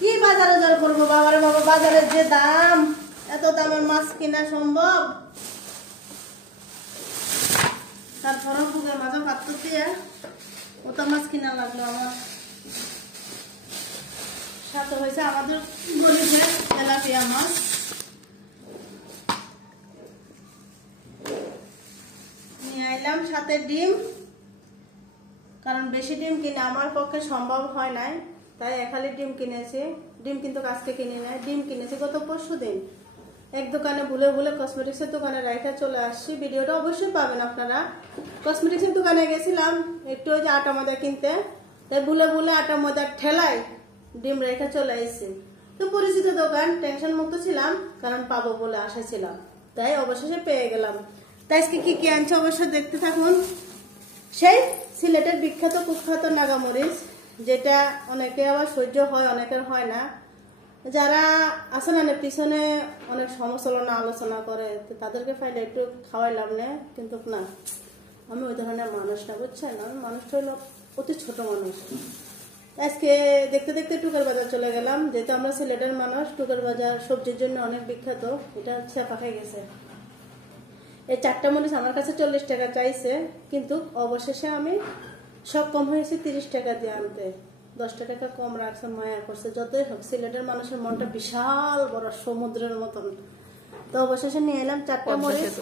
কি বাজারে দর করবো বাবারে বাবা, বাজারের যে দাম, এত দামের মাছ কিনা সম্ভব? তারপরে পুকুরের মাছও পাত্র দিয়ে ওটা মাছ কিনা লাগলো আমার। সাথে হয়েছে আমাদের গরিবের তেলাপিয়া মাছ। নিয়ে আইলাম সাথে ডিম, কারণ বেশি ডিম কিনে আমার পক্ষে সম্ভব হয় নাই, তাই একালি ডিম কিনেছি। ডিম কিন্তু আজকে কিনে নেয়, ডিম কিনেছি গত পরশু দিন। এক দোকানে ভুলে ভুলে কসমেটিক্সের দোকানে রাইখা চলে আসছি, ভিডিওটা অবশ্যই পাবেন আপনারা। কসমেটিক্সের দোকানে গেছিলাম একটু ওই যে আটা ময়দা কিনতে, তাই ভুলে ভুলে আটা ময়দার ঠেলায় ডিম রেখা চলে আসছি। তো পরিচিত দোকান, টেনশন মুক্ত ছিলাম, কারণ পাবো বলে আশা ছিলাম, তাই অবশেষে পেয়ে গেলাম। তাই আজকে কি কি আনছে অবশ্যই দেখতে থাকুন। সেই সিলেটের বিখ্যাত কুখ্যাত নাগামরিচ, যেটা অনেকে আবার সহ্য হয়, অনেকের হয় না। যারা আছে না পিছনে অনেক সমালোচনা আলোচনা করে, তাদেরকে ফাইলে একটু খাওয়াইলাম না, কিন্তু না, আমি ওই ধরনের মানুষ না, বুঝছেন? আমি মানুষটা হলো অতি ছোট মানুষ। আজকে দেখতে দেখতে টুকার বাজার চলে গেলাম, যেহেতু আমরা সিলেটের মানুষ, টুকার বাজার সবজির জন্য অনেক বিখ্যাত। এটা ছেপা খেয়ে গেছে। এই 4টা মরিচ আমার কাছে 40 টাকা চাইছে, কিন্তু অবশেষে আমি সক্ষম হয়েছি 30 টাকা দিয়ে আনতে। 10 টাকা কম রাখছে, মায়া করছে। যতই হোক সিলেটের মানুষের মনটা বিশাল বড় সমুদ্রের মতন। তো অবশেষে নিয়ে এলাম 4টা মরিচ,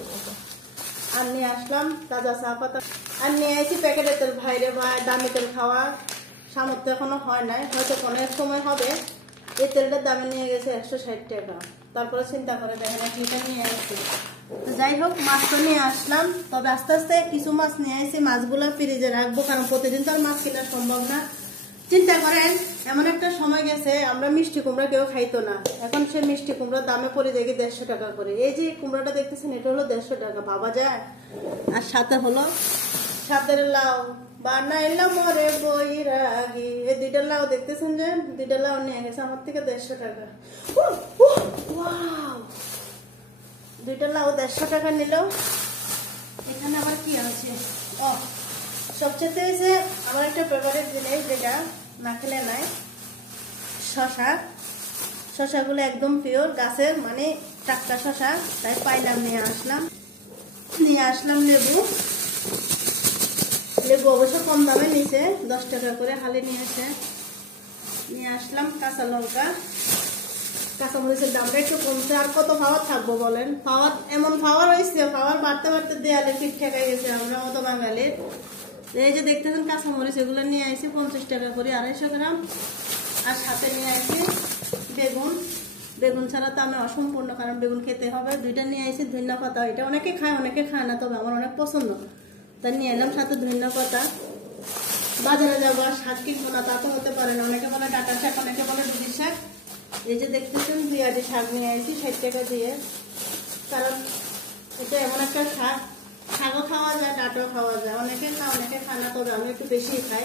আর নিয়ে আসলাম তাজা চা পাতা, আর নিয়ে আসি প্যাকেটের তেল। ভাইরে ভাই, দামি তেল খাওয়া সামর্থ্য এখনো হয় নাই, হয়তো কোনো এক সময় হবে। এই তেলটার দামে নিয়ে গেছে 160 টাকা। তারপরে চিন্তা করে দেখেন এটা নিয়ে আসছি। যাই হোক, মাছ তো নিয়ে আসলাম, তবে আস্তে আস্তে কিছু মাছ নিয়ে আসছি, মাছগুলো ফ্রিজে রাখবো, কারণ প্রতিদিন তো আর মাছ কেনা সম্ভব না। চিন্তা করেন, এমন একটা সময় গেছে আমরা মিষ্টি কুমড়া কেউ খাইতো না, এখন সে মিষ্টি কুমড়ার দামে পড়ে দেখি 150 টাকা করে। এই যে কুমড়াটা দেখতেছেন, এটা হলো 150 টাকা, ভাবা যায়? আর সাথে হলো সাথের লাউ, বানা এলাম মরে বৈরাগী, এই 2টা লাউ দেখতেছেন যে 2টা লাউ নিয়ে গেছে আমার থেকে 150 টাকা। 2টা লাউ 150 টাকা নিল। এখানে আবার কি আছে? ও, সবচেয়ে হয়েছে আমার একটা ফেভারিট জিনিস, যেটা না খেলে নাই, শশা। শশাগুলো একদম পিওর গাছের, মানে টাটকা শশা, তাই পাইলাম, নিয়ে আসলাম লেবু। লেবু অবশ্য কম দামে নিচে 10 টাকা করে হালে নিয়ে আসলাম কাঁচা লঙ্কা। কাঁচামরিচের দামটা একটু কমছে, আর কত পাওয়ার থাকবো বলেন? পাওয়ার এমন পাওয়ার হয়েছে, পাওয়ার বাড়তে বাড়তে দেয়ালে পিঠ ঠেকাই গেছে আমরা মতো বাঙালির। এই যে দেখতেছেন কাঁচামরিচ, এগুলো নিয়ে আসি 50 টাকা করে 250 গ্রাম। আর সাথে নিয়ে আসি বেগুন। বেগুন ছাড়া তো আমি অসম্পূর্ণ, কারণ বেগুন খেতে হবে। 2টা নিয়ে আসি ধনিয়া পাতা, এটা অনেকে খায় অনেকে খায় না, তবে আমার অনেক পছন্দ, তাই নিয়ে এলাম সাথে ধনিয়া পাতা। বাজারে যাবো আর শাক কিনবো না, তা তো হতে পারে না। অনেকে বলে ডাঁটার শাক, অনেকে বলে দুধের শাক। এই যে দেখতেছেন 2 শাক নিয়ে আসি 60 টাকা দিয়ে, কারণ এটা এমন একটা শাক, শাকও খাওয়া যায়, ডাঁটাও খাওয়া যায়। অনেকে খায় অনেকে খায় না, তবে আমি একটু বেশি খাই।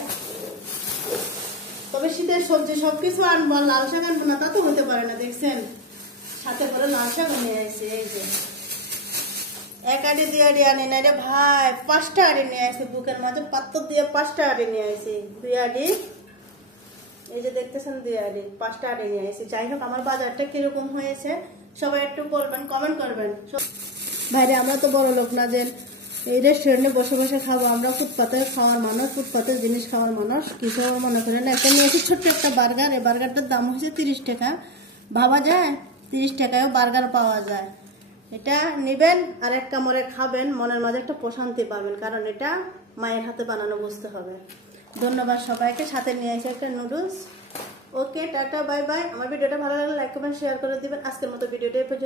তবে শীতের সবজি সবকিছু আনবো, লাল শাক আনবো না তা তো হতে পারে না। দেখছেন সাথে করে লাল শাক নিয়ে আসি। এই যে 1 আড়ি 2 আড়ি আনি না রে ভাই, 5টা আড়ি নিয়ে আসি, বুকের মাঝে পাত্তর দিয়ে 5টা আড়ি নিয়ে আসি। 2 আড়ি, এই যে দেখতেছেন 2 আড়ি, 5টা আড়ি নিয়ে আসি। যাই হোক, আমার বাজারটা কিরকম হয়েছে সবাই একটু বলবেন, কমেন্ট করবেন। ভাইরে, আমরা তো বড় লোক না যে এই রেস্টুরেন্টে বসে বসে খাবো, আমরা ফুটপাতে খাওয়ার মানুষ, ফুটপাতের জিনিস খাওয়ার মানুষ। কিছু মনে করেন না। একটা নিয়েছি ছোট্ট একটা বার্গার, এই বার্গারটার দাম হচ্ছে 30 টাকা। ভাবা যায় 30 টাকায়ও বার্গার পাওয়া যায়। এটা নেবেন আর এক কামড়ে খাবেন, মনের মাঝে একটা প্রশান্তি পাবেন, কারণ এটা মায়ের হাতে বানানো, বুঝতে হবে। ধন্যবাদ সবাইকে। সাথে নিয়ে এসে একটা নুডলস। ওকে, টাটা, বাই বাই। আমার ভিডিওটা ভালো লাগলে লাইক কমেন্ট শেয়ার করে দিবেন। আজকের মতো ভিডিওটা এই পর্যন্ত।